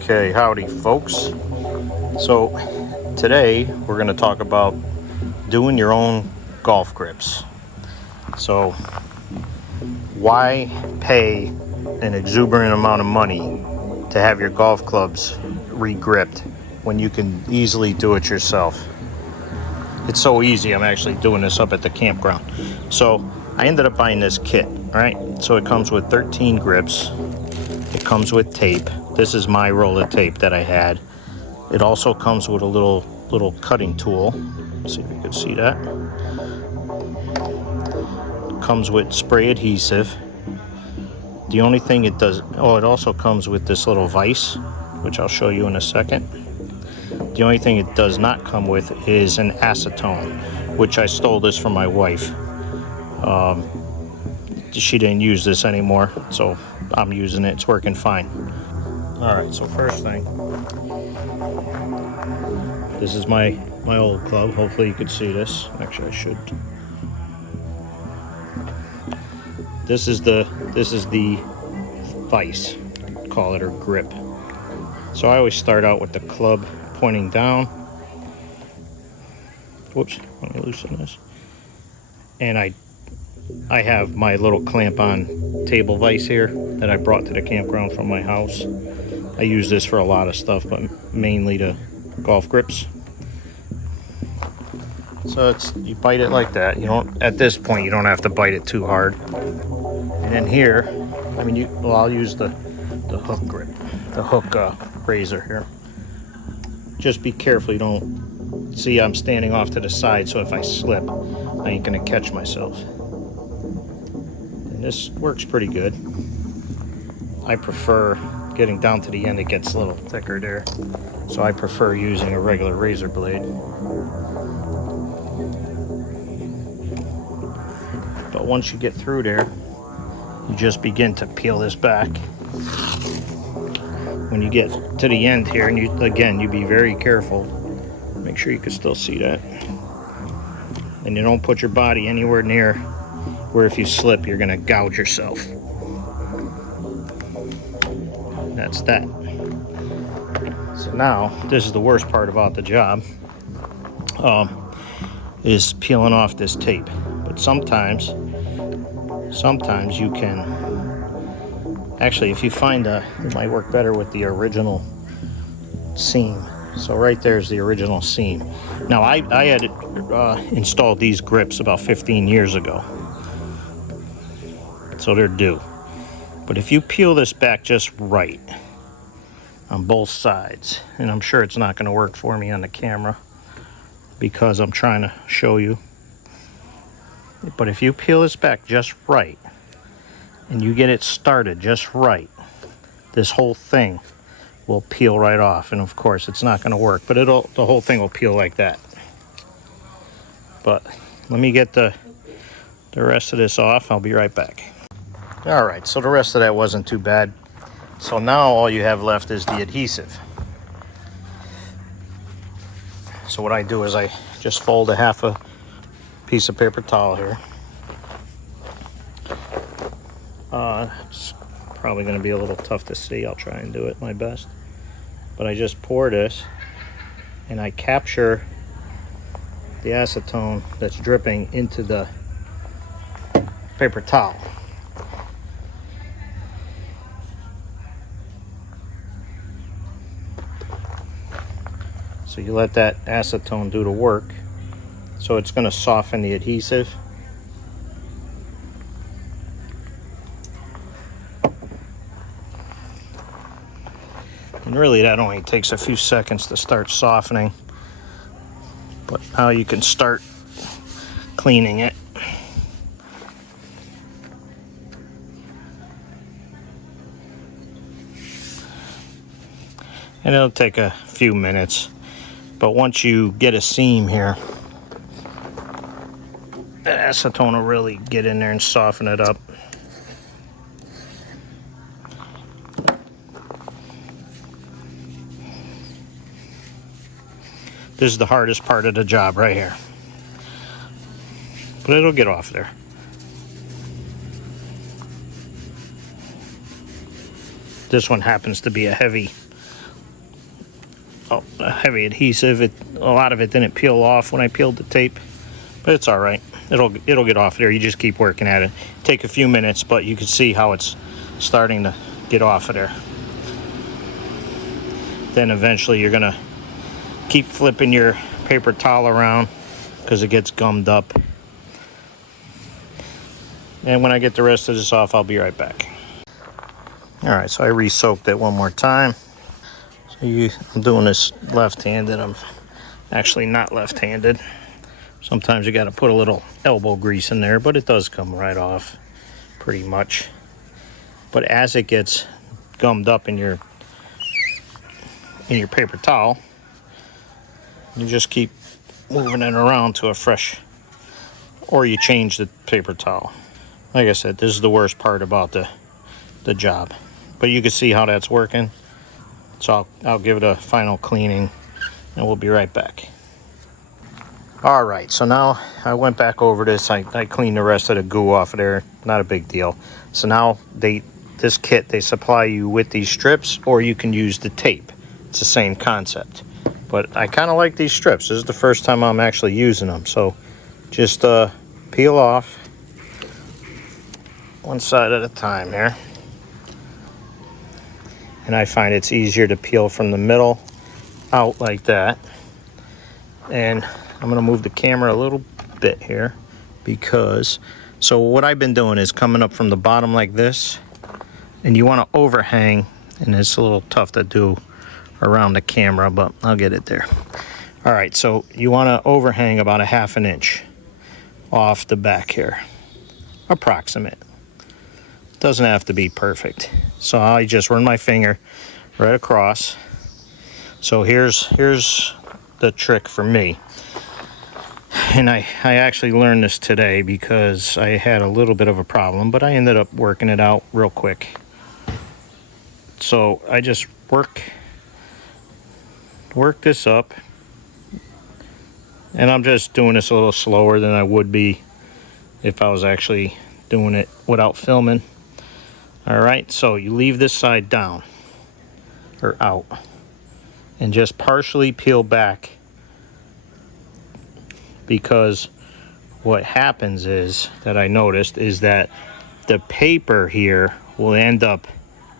Okay, howdy folks. So today we're going to talk about doing your own golf grips. So why pay an exuberant amount of money to have your golf clubs regripped when you can easily do it yourself? It's so easy. I'm actually doing this up at the campground. So I ended up buying this kit, all right? So it comes with 13 grips. It comes with tape. This is my roll of tape that I had. It also comes with a little cutting tool. Let's see if you can see that. It comes with spray adhesive. The only thing it does, it also comes with this little vise, which I'll show you in a second. The only thing it does not come with is an acetone, which I stole this from my wife. She didn't use this anymore, so I'm using it. It's working fine. All right, so first thing, this is my old club. Hopefully you could see this. Actually, I should. This is the vise, call it, or grip. So I always start out with the club pointing down. Whoops, let me loosen this. And I have my little clamp-on table vise here that I brought to the campground from my house. I use this for a lot of stuff, but mainly to golf grips. So you bite it like that. You don't, at this point, you don't have to bite it too hard. And then here, I'll use the hook grip, the hook razor here. Just be careful you don't, see I'm standing off to the side, so if I slip, I ain't gonna catch myself. And this works pretty good. I prefer getting down to the end, it gets a little thicker there. So I prefer using a regular razor blade. But once you get through there, you just begin to peel this back. When you get to the end here, and you be very careful. Make sure you can still see that. And you don't put your body anywhere near where if you slip, you're gonna gouge yourself. That's that. So now, this is the worst part about the job, is peeling off this tape. But sometimes you can, actually, if you find it might work better with the original seam. So right there's the original seam. Now I had installed these grips about 15 years ago. So they're due. But if you peel this back just right on both sides, and I'm sure it's not going to work for me on the camera because I'm trying to show you. But if you peel this back just right and you get it started just right, this whole thing will peel right off. And of course it's not going to work, but the whole thing will peel like that. But let me get the rest of this off. I'll be right back. All right, so the rest of that wasn't too bad. So now all you have left is the adhesive. So what I do is I just fold a half a piece of paper towel here. It's probably going to be a little tough to see. I'll try and do it my best. But I just pour this and I capture the acetone that's dripping into the paper towel. So you let that acetone do the work. So it's going to soften the adhesive. And really that only takes a few seconds to start softening. But now you can start cleaning it. And it'll take a few minutes. But once you get a seam here, the acetone will really get in there and soften it up. This is the hardest part of the job right here. But it'll get off there. This one happens to be a heavy adhesive. A lot of it didn't peel off when I peeled the tape, but it's all right. It'll get off there. You just keep working at it. Take a few minutes, but you can see how it's starting to get off of there. Then eventually you're gonna keep flipping your paper towel around because it gets gummed up. And when I get the rest of this off, I'll be right back. All right, so I re-soaked it one more time. So I'm doing this left-handed. I'm actually not left-handed. Sometimes you got to put a little elbow grease in there, but it does come right off pretty much. But as it gets gummed up in your paper towel, you just keep moving it around to a fresh, or you change the paper towel. Like I said, this is the worst part about the job. But you can see how that's working. So I'll give it a final cleaning and we'll be right back. All right, so now I went back over this. I cleaned the rest of the goo off of there. Not a big deal. So now this kit, they supply you with these strips, or you can use the tape. It's the same concept. But I kind of like these strips. This is the first time I'm actually using them. So just peel off one side at a time here. And I find it's easier to peel from the middle out like that. And I'm gonna move the camera a little bit here because, so what I've been doing is coming up from the bottom like this, and you wanna overhang, and it's a little tough to do around the camera, but I'll get it there. All right, so you wanna overhang about a 1/2 inch off the back here, approximate. Doesn't have to be perfect. So I just run my finger right across. So here's the trick for me. And I actually learned this today because I had a little bit of a problem, but I ended up working it out real quick. So I just work this up. And I'm just doing this a little slower than I would be if I was actually doing it without filming. All right, so you leave this side down or out and just partially peel back, because what happens is that I noticed is that the paper here will end up,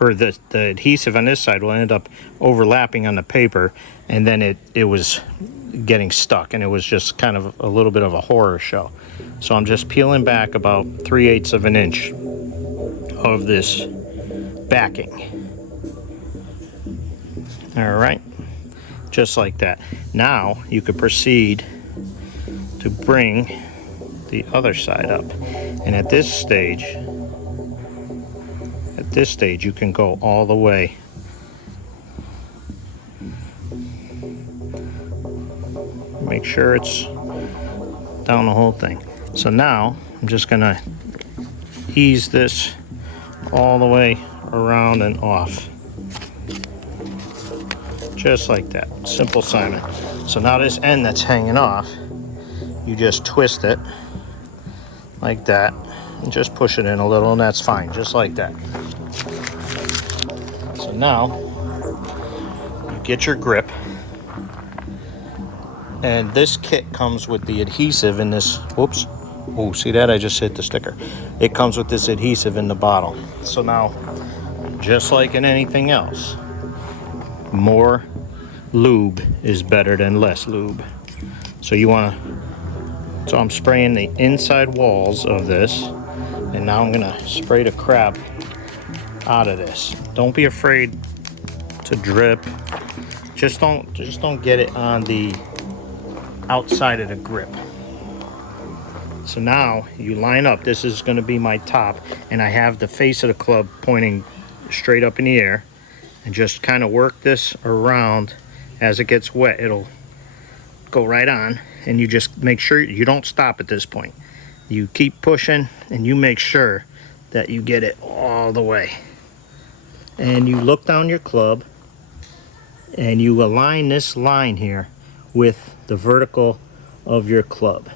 or the adhesive on this side will end up overlapping on the paper, and then it was getting stuck, and it was just kind of a little bit of a horror show. So I'm just peeling back about 3/8 of an inch of this backing. All right, just like that. Now you could proceed to bring the other side up, and at this stage you can go all the way. Make sure it's down the whole thing. So now I'm just gonna ease this all the way around and off. Just like that. Simple Simon. So now this end that's hanging off, you just twist it like that and just push it in a little, and that's fine, just like that. So now you get your grip, and this kit comes with the adhesive in this. Whoops. Oh, see that? I just hit the sticker. It comes with this adhesive in the bottle. So now, just like in anything else, more lube is better than less lube. So so I'm spraying the inside walls of this, and now I'm gonna spray the crap out of this. Don't be afraid to drip. Just don't get it on the outside of the grip. So now you line up. This is going to be my top, and I have the face of the club pointing straight up in the air, and just kind of work this around. As it gets wet, it'll go right on, and you just make sure you don't stop at this point. You keep pushing, and you make sure that you get it all the way. And you look down your club, and you align this line here with the vertical of your club.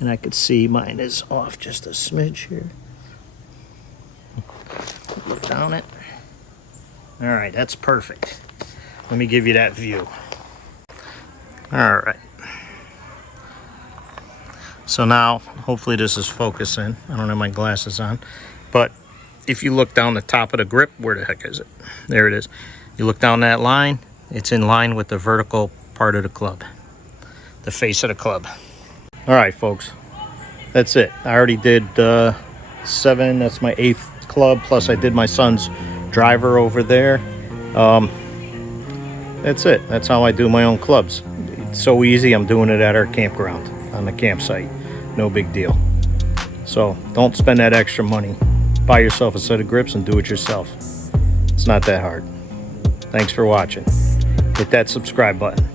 And I could see mine is off just a smidge here. Look down it. All right, that's perfect. Let me give you that view. All right. So now, hopefully this is focusing. I don't have my glasses on. But if you look down the top of the grip, where the heck is it? There it is. You look down that line, it's in line with the vertical part of the club. The face of the club. All right, folks. That's it. I already did 7. That's my 8th club. Plus I did my son's driver over there. That's it. That's how I do my own clubs. It's so easy. I'm doing it at our campground on the campsite. No big deal. So don't spend that extra money. Buy yourself a set of grips and do it yourself. It's not that hard. Thanks for watching. Hit that subscribe button.